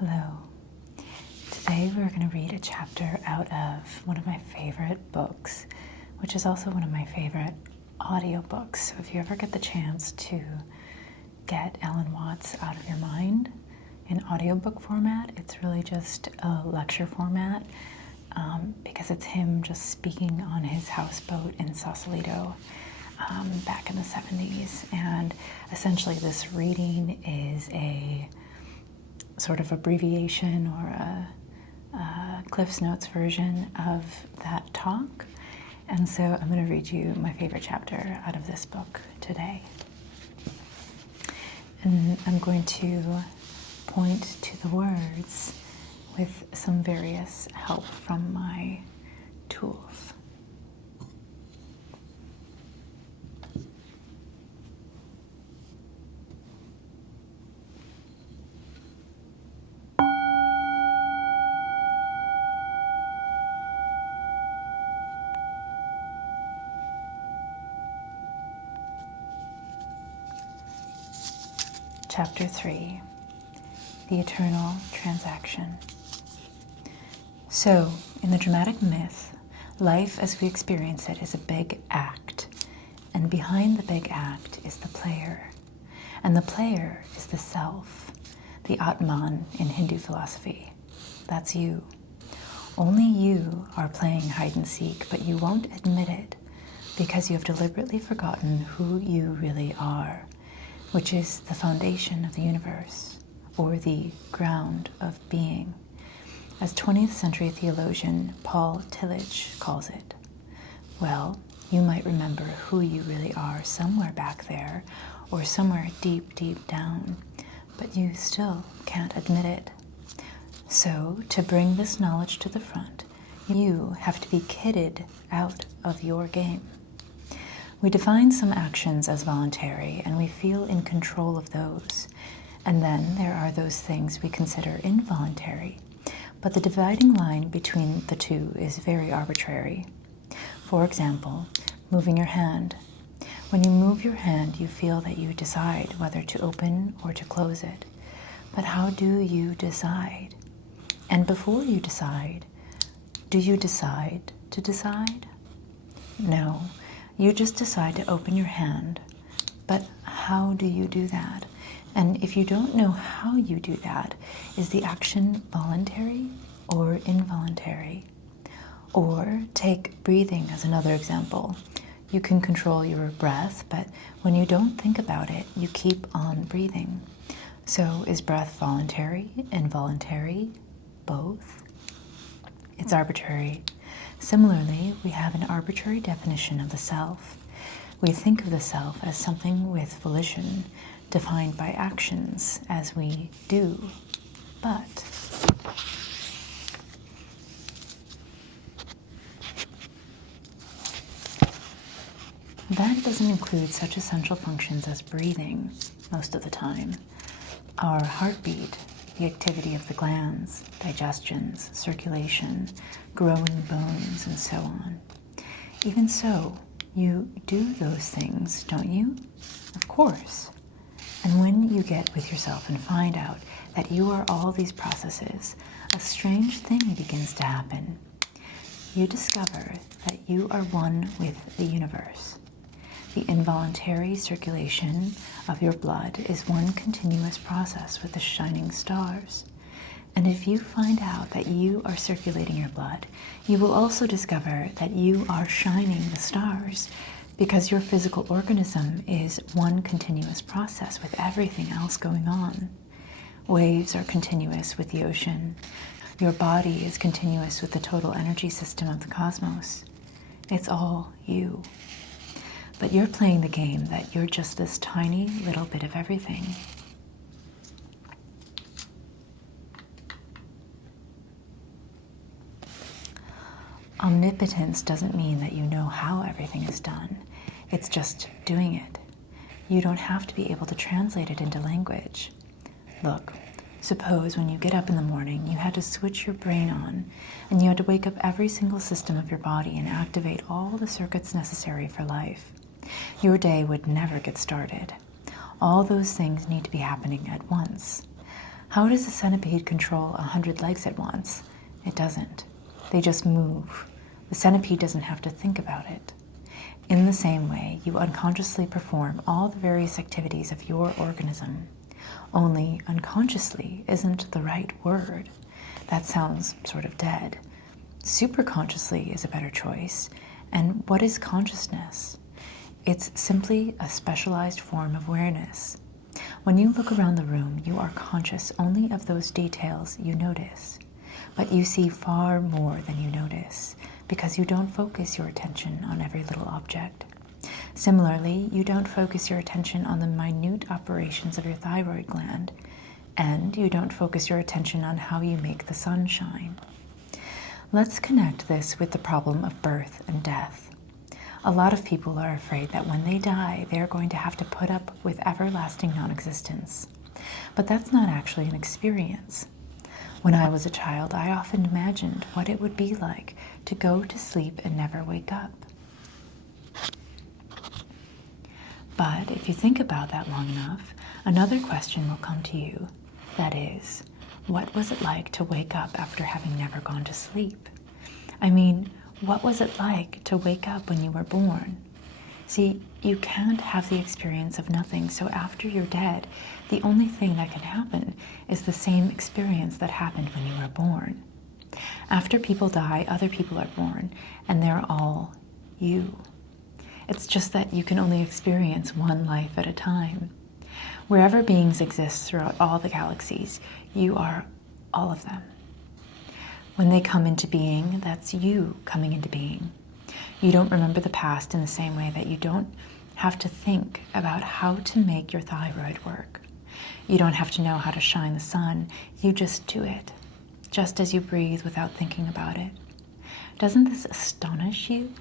Hello. Today we're going to read a chapter out of one of my favorite books, which is also one of my favorite audiobooks. So if you ever get the chance to get Alan Watts out of your mind in audiobook format, it's really just a lecture format because it's him just speaking on his houseboat in Sausalito back in the 70s. And essentially this reading is a sort of abbreviation or a Cliff's Notes version of that talk. And so I'm going to read you my favorite chapter out of this book today. And I'm going to point to the words with some various help from my tools. Chapter 3, The Eternal Transaction. So, in the dramatic myth, life as we experience it is a big act, and behind the big act is the player, and the player is the self, the Atman in Hindu philosophy. That's you. Only you are playing hide and seek, but you won't admit it because you have deliberately forgotten who you really are, which is the foundation of the universe, or the ground of being, as 20th century theologian Paul Tillich calls it. Well, you might remember who you really are somewhere back there, or somewhere deep, deep down, but you still can't admit it. So, to bring this knowledge to the front, you have to be kidded out of your game. We define some actions as voluntary, and we feel in control of those. And then there are those things we consider involuntary. But the dividing line between the two is very arbitrary. For example, moving your hand. When you move your hand, you feel that you decide whether to open or to close it. But how do you decide? And before you decide, do you decide to decide? No. You just decide to open your hand, but how do you do that? And if you don't know how you do that, is the action voluntary or involuntary? Or take breathing as another example. You can control your breath, but when you don't think about it, you keep on breathing. So is breath voluntary, involuntary, both? It's arbitrary. Similarly, we have an arbitrary definition of the self. We think of the self as something with volition, defined by actions as we do. But that doesn't include such essential functions as breathing most of the time, our heartbeat, the activity of the glands, digestions, circulation, growing bones, and so on. Even so, you do those things, don't you? Of course. And when you get with yourself and find out that you are all these processes, a strange thing begins to happen. You discover that you are one with the universe. The involuntary circulation of your blood is one continuous process with the shining stars. And if you find out that you are circulating your blood, you will also discover that you are shining the stars, because your physical organism is one continuous process with everything else going on. Waves are continuous with the ocean. Your body is continuous with the total energy system of the cosmos. It's all you. But you're playing the game that you're just this tiny little bit of everything. Omnipotence doesn't mean that you know how everything is done. It's just doing it. You don't have to be able to translate it into language. Look, suppose when you get up in the morning, you had to switch your brain on, and you had to wake up every single system of your body and activate all the circuits necessary for life. Your day would never get started. All those things need to be happening at once. How does a centipede control 100 legs at once? It doesn't. They just move. The centipede doesn't have to think about it. In the same way, you unconsciously perform all the various activities of your organism. Only unconsciously isn't the right word. That sounds sort of dead. Superconsciously is a better choice. And what is consciousness? It's simply a specialized form of awareness. When you look around the room, you are conscious only of those details you notice. But you see far more than you notice, because you don't focus your attention on every little object. Similarly, you don't focus your attention on the minute operations of your thyroid gland, and you don't focus your attention on how you make the sun shine. Let's connect this with the problem of birth and death. A lot of people are afraid that when they die, they're going to have to put up with everlasting non-existence. But that's not actually an experience. When I was a child, I often imagined what it would be like to go to sleep and never wake up. But if you think about that long enough, another question will come to you. That is, what was it like to wake up after having never gone to sleep? I mean, what was it like to wake up when you were born? See, you can't have the experience of nothing, so after you're dead, the only thing that can happen is the same experience that happened when you were born. After people die, other people are born, and they're all you. It's just that you can only experience one life at a time. Wherever beings exist throughout all the galaxies, you are all of them. When they come into being, that's you coming into being. You don't remember the past in the same way that you don't have to think about how to make your thyroid work. You don't have to know how to shine the sun. You just do it, just as you breathe without thinking about it. Doesn't this astonish you?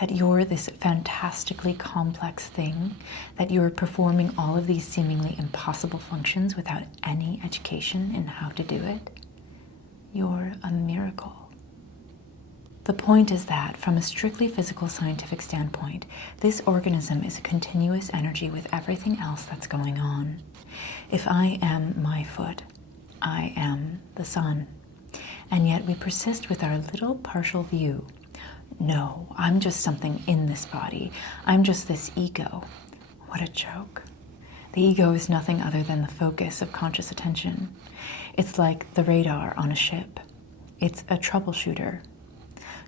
That you're this fantastically complex thing, that you're performing all of these seemingly impossible functions without any education in how to do it? You're a miracle. The point is that, from a strictly physical scientific standpoint, this organism is a continuous energy with everything else that's going on. If I am my foot, I am the sun. And yet we persist with our little partial view. No, I'm just something in this body. I'm just this ego. What a joke. The ego is nothing other than the focus of conscious attention. It's like the radar on a ship. It's a troubleshooter.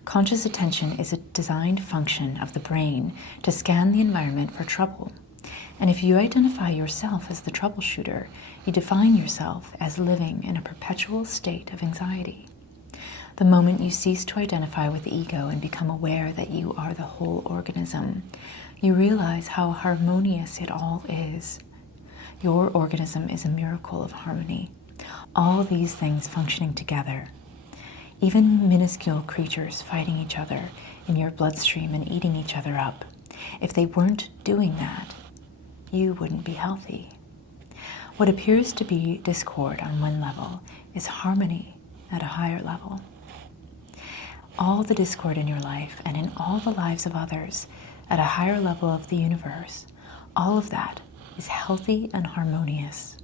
Conscious attention is a designed function of the brain to scan the environment for trouble. And if you identify yourself as the troubleshooter, you define yourself as living in a perpetual state of anxiety. The moment you cease to identify with the ego and become aware that you are the whole organism, you realize how harmonious it all is. Your organism is a miracle of harmony. All these things functioning together. Even minuscule creatures fighting each other in your bloodstream and eating each other up. If they weren't doing that, you wouldn't be healthy. What appears to be discord on one level is harmony at a higher level. All the discord in your life and in all the lives of others at a higher level of the universe, all of that is healthy and harmonious.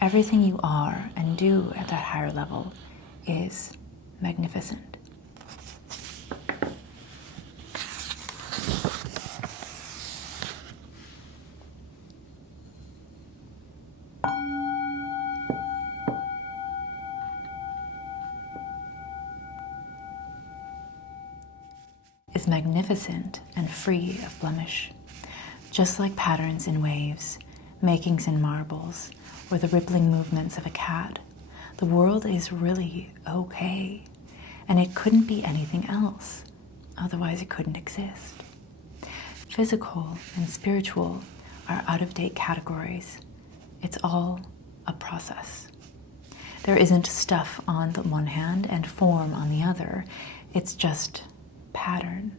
Everything you are and do at that higher level is magnificent. Is magnificent and free of blemish, just like patterns in waves, makings in marbles, or the rippling movements of a cat. The world is really okay, and it couldn't be anything else, otherwise it couldn't exist. Physical and spiritual are out-of-date categories. It's all a process. There isn't stuff on the one hand and form on the other. It's just pattern.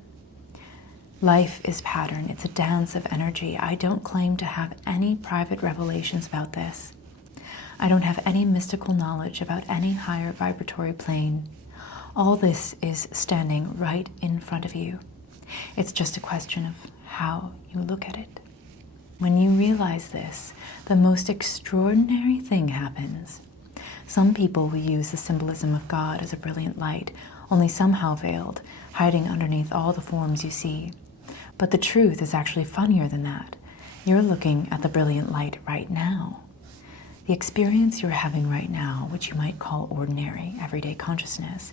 Life is pattern. It's a dance of energy. I don't claim to have any private revelations about this. I don't have any mystical knowledge about any higher vibratory plane. All this is standing right in front of you. It's just a question of how you look at it. When you realize this, the most extraordinary thing happens. Some people will use the symbolism of God as a brilliant light, only somehow veiled, hiding underneath all the forms you see. But the truth is actually funnier than that. You're looking at the brilliant light right now. The experience you're having right now, which you might call ordinary, everyday consciousness,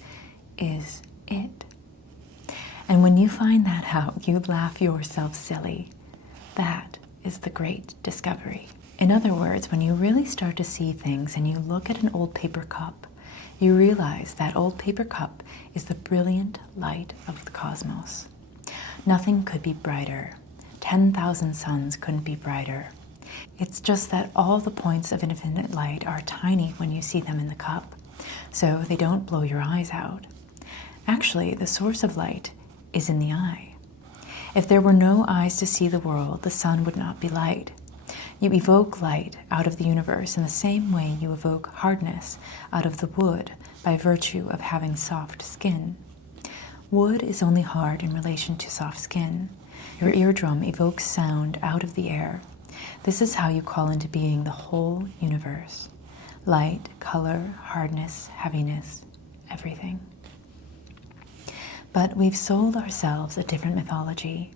is it. And when you find that out, you laugh yourself silly. That is the great discovery. In other words, when you really start to see things and you look at an old paper cup, you realize that old paper cup is the brilliant light of the cosmos. Nothing could be brighter. 10,000 suns couldn't be brighter. It's just that all the points of infinite light are tiny when you see them in the cup, so they don't blow your eyes out. Actually, the source of light is in the eye. If there were no eyes to see the world, the sun would not be light. You evoke light out of the universe in the same way you evoke hardness out of the wood by virtue of having soft skin. Wood is only hard in relation to soft skin. Your eardrum evokes sound out of the air. This is how you call into being the whole universe. Light, color, hardness, heaviness, everything. But we've sold ourselves a different mythology.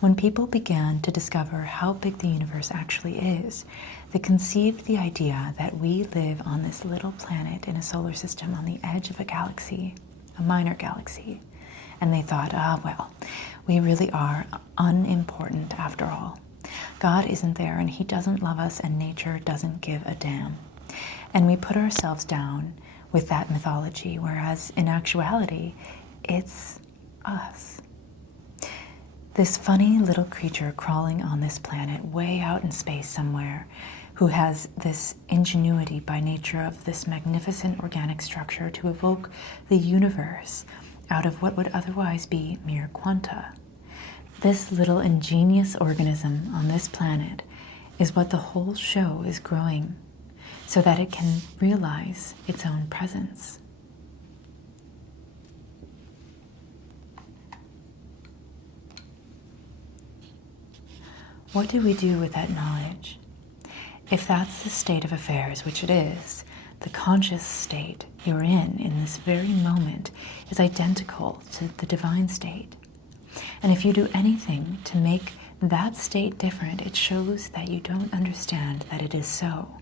When people began to discover how big the universe actually is, they conceived the idea that we live on this little planet in a solar system on the edge of a galaxy, a minor galaxy. And they thought, well, we really are unimportant after all. God isn't there and he doesn't love us and nature doesn't give a damn. And we put ourselves down with that mythology, whereas in actuality, it's us. This funny little creature crawling on this planet way out in space somewhere, who has this ingenuity by nature of this magnificent organic structure to evoke the universe out of what would otherwise be mere quanta. This little ingenious organism on this planet is what the whole show is growing, so that it can realize its own presence. What do we do with that knowledge? If that's the state of affairs, which it is, the conscious state you're in this very moment is identical to the divine state. And if you do anything to make that state different, it shows that you don't understand that it is so.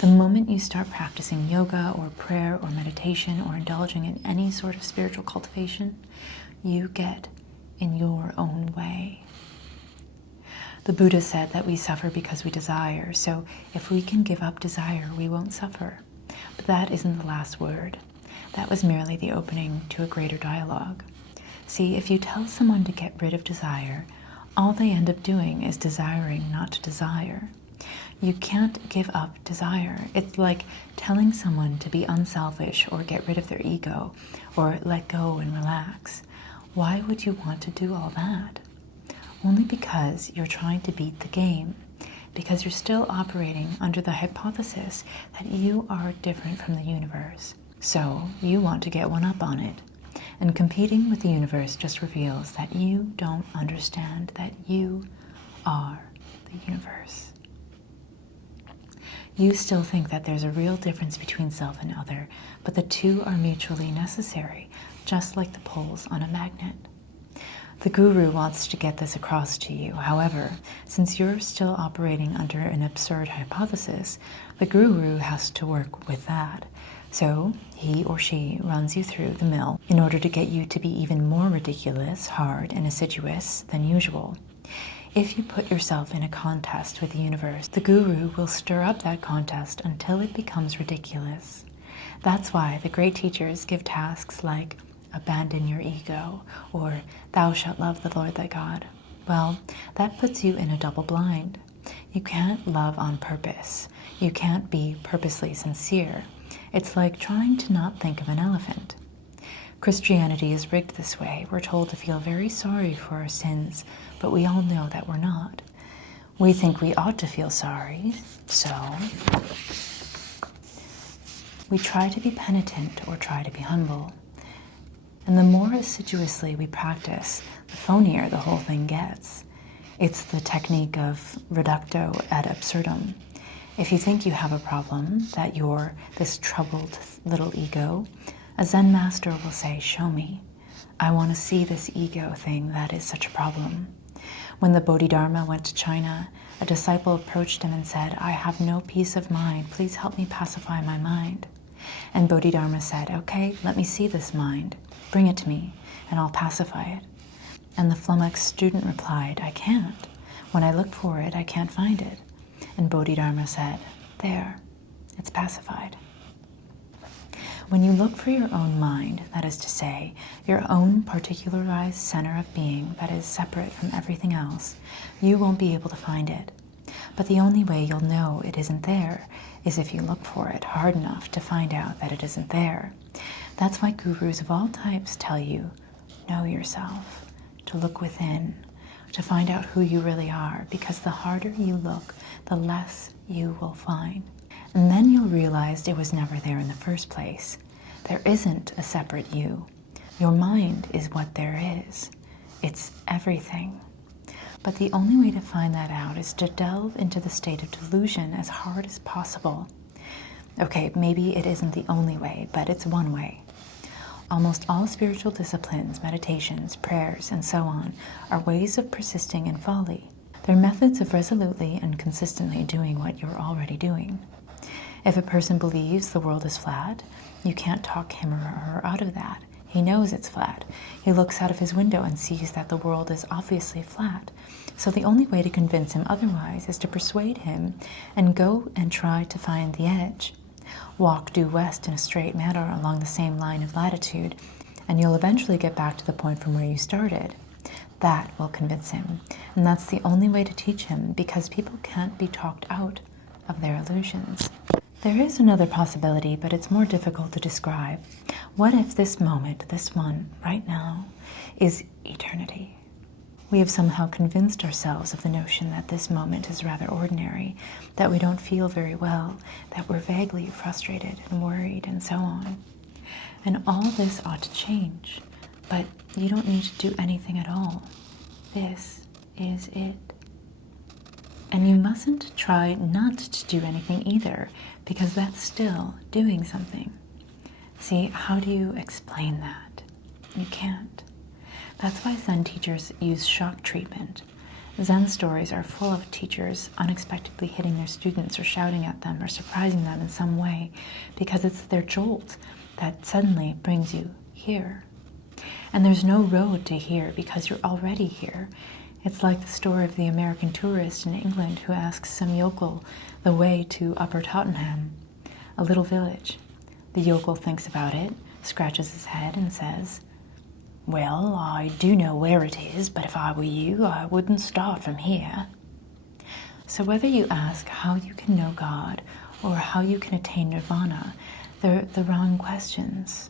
The moment you start practicing yoga or prayer or meditation or indulging in any sort of spiritual cultivation, you get in your own way. The Buddha said that we suffer because we desire, so if we can give up desire, we won't suffer. But that isn't the last word. That was merely the opening to a greater dialogue. See, if you tell someone to get rid of desire, all they end up doing is desiring not to desire. You can't give up desire. It's like telling someone to be unselfish or get rid of their ego or let go and relax. Why would you want to do all that? Only because you're trying to beat the game, because you're still operating under the hypothesis that you are different from the universe. So you want to get one up on it. And competing with the universe just reveals that you don't understand that you are the universe. You still think that there's a real difference between self and other, but the two are mutually necessary, just like the poles on a magnet. The guru wants to get this across to you. However, since you're still operating under an absurd hypothesis, the guru has to work with that. So he or she runs you through the mill in order to get you to be even more ridiculous, hard, and assiduous than usual. If you put yourself in a contest with the universe, the guru will stir up that contest until it becomes ridiculous. That's why the great teachers give tasks like, abandon your ego, or thou shalt love the Lord thy God. Well, that puts you in a double blind. You can't love on purpose. You can't be purposely sincere. It's like trying to not think of an elephant. Christianity is rigged this way. We're told to feel very sorry for our sins, but we all know that we're not. We think we ought to feel sorry, so we try to be penitent or try to be humble. And the more assiduously we practice, the phonier the whole thing gets. It's the technique of reductio ad absurdum. If you think you have a problem, that you're this troubled little ego, a Zen master will say, show me. I want to see this ego thing that is such a problem. When the Bodhidharma went to China, a disciple approached him and said, I have no peace of mind. Please help me pacify my mind. And Bodhidharma said, okay, let me see this mind. Bring it to me, and I'll pacify it. And the flummoxed student replied, I can't. When I look for it, I can't find it. And Bodhidharma said, there, it's pacified. When you look for your own mind, that is to say, your own particularized center of being that is separate from everything else, you won't be able to find it. But the only way you'll know it isn't there is if you look for it hard enough to find out that it isn't there. That's why gurus of all types tell you, know yourself, to look within, to find out who you really are, because the harder you look, the less you will find. And then you'll realize it was never there in the first place. There isn't a separate you. Your mind is what there is. It's everything. But the only way to find that out is to delve into the state of delusion as hard as possible. Okay, maybe it isn't the only way, but it's one way. Almost all spiritual disciplines, meditations, prayers, and so on are ways of persisting in folly. They're methods of resolutely and consistently doing what you're already doing. If a person believes the world is flat, you can't talk him or her out of that. He knows it's flat. He looks out of his window and sees that the world is obviously flat. So the only way to convince him otherwise is to persuade him and go and try to find the edge. Walk due west in a straight manner along the same line of latitude, and you'll eventually get back to the point from where you started. That will convince him, and that's the only way to teach him, because people can't be talked out of their illusions. There is another possibility, but it's more difficult to describe. What if this moment, this one, right now, is eternity? We have somehow convinced ourselves of the notion that this moment is rather ordinary, that we don't feel very well, that we're vaguely frustrated and worried, and so on. And all this ought to change, but you don't need to do anything at all. This is it. And you mustn't try not to do anything either, because that's still doing something. See, how do you explain that? You can't. That's why Zen teachers use shock treatment. Zen stories are full of teachers unexpectedly hitting their students or shouting at them or surprising them in some way, because it's their jolt that suddenly brings you here. And there's no road to here because you're already here. It's like the story of the American tourist in England who asks some yokel the way to Upper Tottenham, a little village. The yokel thinks about it, scratches his head, and says, well, I do know where it is, but if I were you, I wouldn't start from here. So whether you ask how you can know God or how you can attain nirvana, they're the wrong questions.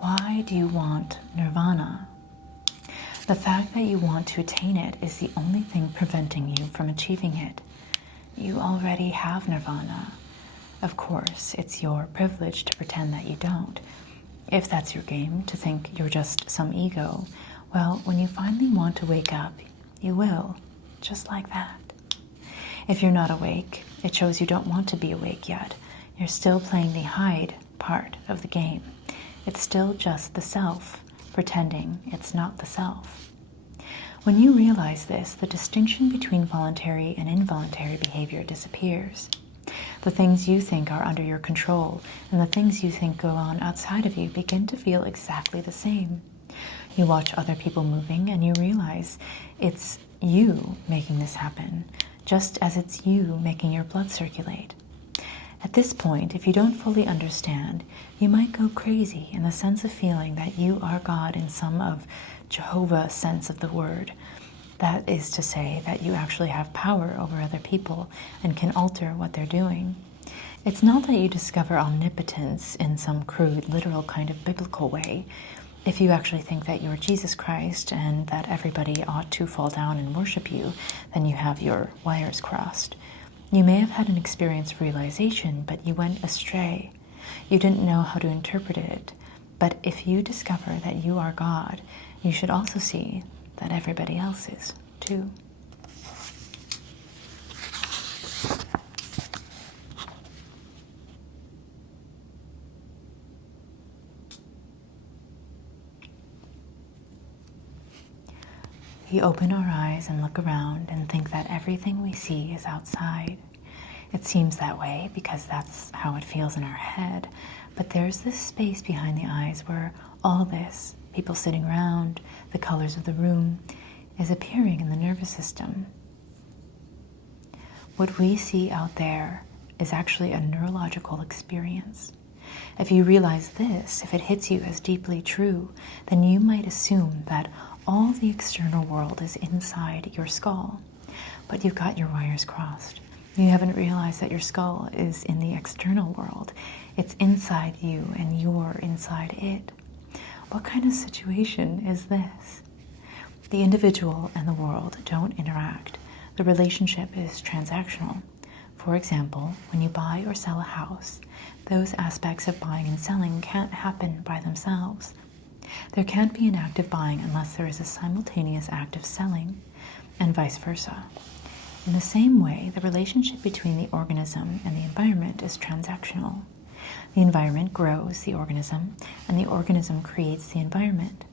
Why do you want nirvana? The fact that you want to attain it is the only thing preventing you from achieving it. You already have nirvana. Of course, it's your privilege to pretend that you don't. If that's your game, to think you're just some ego, well, when you finally want to wake up, you will, just like that. If you're not awake, it shows you don't want to be awake yet. You're still playing the hide part of the game. It's still just the self, pretending it's not the self. When you realize this, the distinction between voluntary and involuntary behavior disappears. The things you think are under your control and the things you think go on outside of you begin to feel exactly the same. You watch other people moving and you realize it's you making this happen, just as it's you making your blood circulate. At this point, if you don't fully understand, you might go crazy in the sense of feeling that you are God in some of Jehovah's sense of the word. That is to say that you actually have power over other people and can alter what they're doing. It's not that you discover omnipotence in some crude, literal kind of biblical way. If you actually think that you're Jesus Christ and that everybody ought to fall down and worship you, then you have your wires crossed. You may have had an experience of realization, but you went astray. You didn't know how to interpret it. But if you discover that you are God, you should also see that everybody else is too. We open our eyes and look around and think that everything we see is outside. It seems that way because that's how it feels in our head. But there's this space behind the eyes where all this, people sitting around, the colors of the room, is appearing in the nervous system. What we see out there is actually a neurological experience. If you realize this, if it hits you as deeply true, then you might assume that all the external world is inside your skull. But you've got your wires crossed. You haven't realized that your skull is in the external world. It's inside you and you're inside it. What kind of situation is this? The individual and the world don't interact. The relationship is transactional. For example, when you buy or sell a house, those aspects of buying and selling can't happen by themselves. There can't be an act of buying unless there is a simultaneous act of selling, and vice versa. In the same way, the relationship between the organism and the environment is transactional. The environment grows the organism, and the organism creates the environment.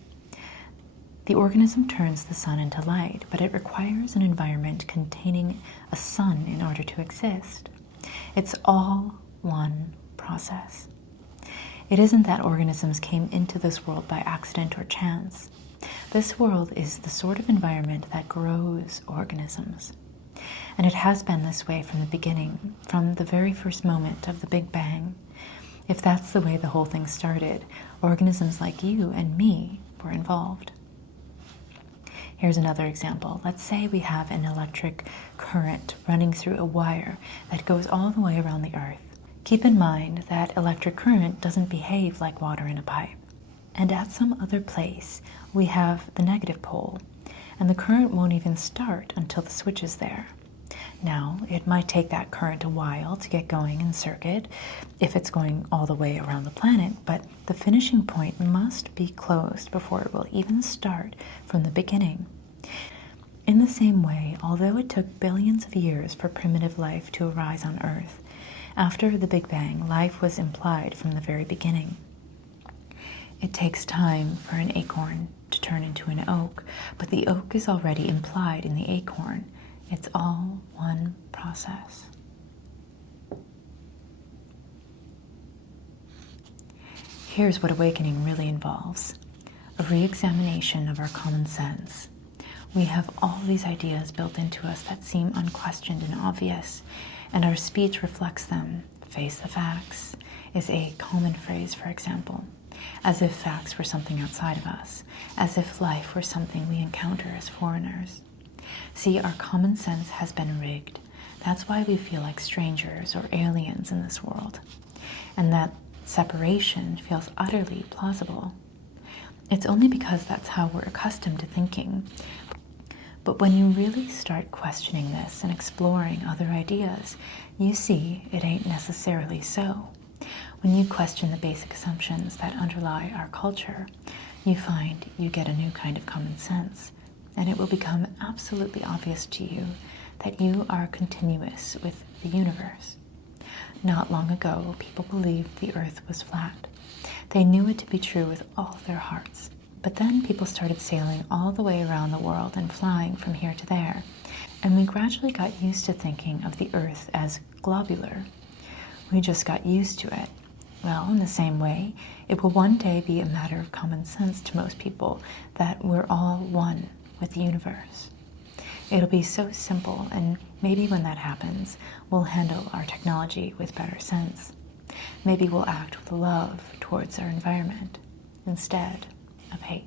The organism turns the sun into light, but it requires an environment containing a sun in order to exist. It's all one process. It isn't that organisms came into this world by accident or chance. This world is the sort of environment that grows organisms. And it has been this way from the beginning, from the very first moment of the Big Bang. If that's the way the whole thing started, organisms like you and me were involved. Here's another example. Let's say we have an electric current running through a wire that goes all the way around the Earth. Keep in mind that electric current doesn't behave like water in a pipe. And at some other place, we have the negative pole, and the current won't even start until the switch is there. Now, it might take that current a while to get going in circuit if it's going all the way around the planet, but the finishing point must be closed before it will even start from the beginning. In the same way, although it took billions of years for primitive life to arise on Earth, after the Big Bang, life was implied from the very beginning. It takes time for an acorn to turn into an oak, but the oak is already implied in the acorn. It's all one process. Here's what awakening really involves: a re-examination of our common sense. We have all these ideas built into us that seem unquestioned and obvious, and our speech reflects them. Face the facts is a common phrase, for example, as if facts were something outside of us, as if life were something we encounter as foreigners. See, our common sense has been rigged. That's why we feel like strangers or aliens in this world, and that separation feels utterly plausible. It's only because that's how we're accustomed to thinking. But when you really start questioning this and exploring other ideas, you see it ain't necessarily so. When you question the basic assumptions that underlie our culture, you find you get a new kind of common sense, and it will become absolutely obvious to you that you are continuous with the universe. Not long ago, people believed the earth was flat. They knew it to be true with all their hearts. But then people started sailing all the way around the world and flying from here to there, and we gradually got used to thinking of the earth as globular. We just got used to it. Well, in the same way, it will one day be a matter of common sense to most people that we're all one with the universe. It'll be so simple, and maybe when that happens, we'll handle our technology with better sense. Maybe we'll act with love towards our environment instead of hate.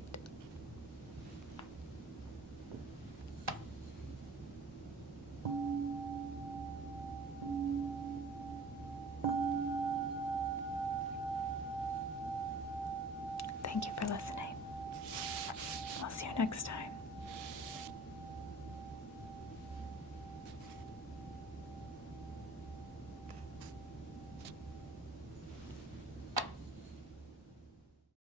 Thank you for listening. I'll see you next time.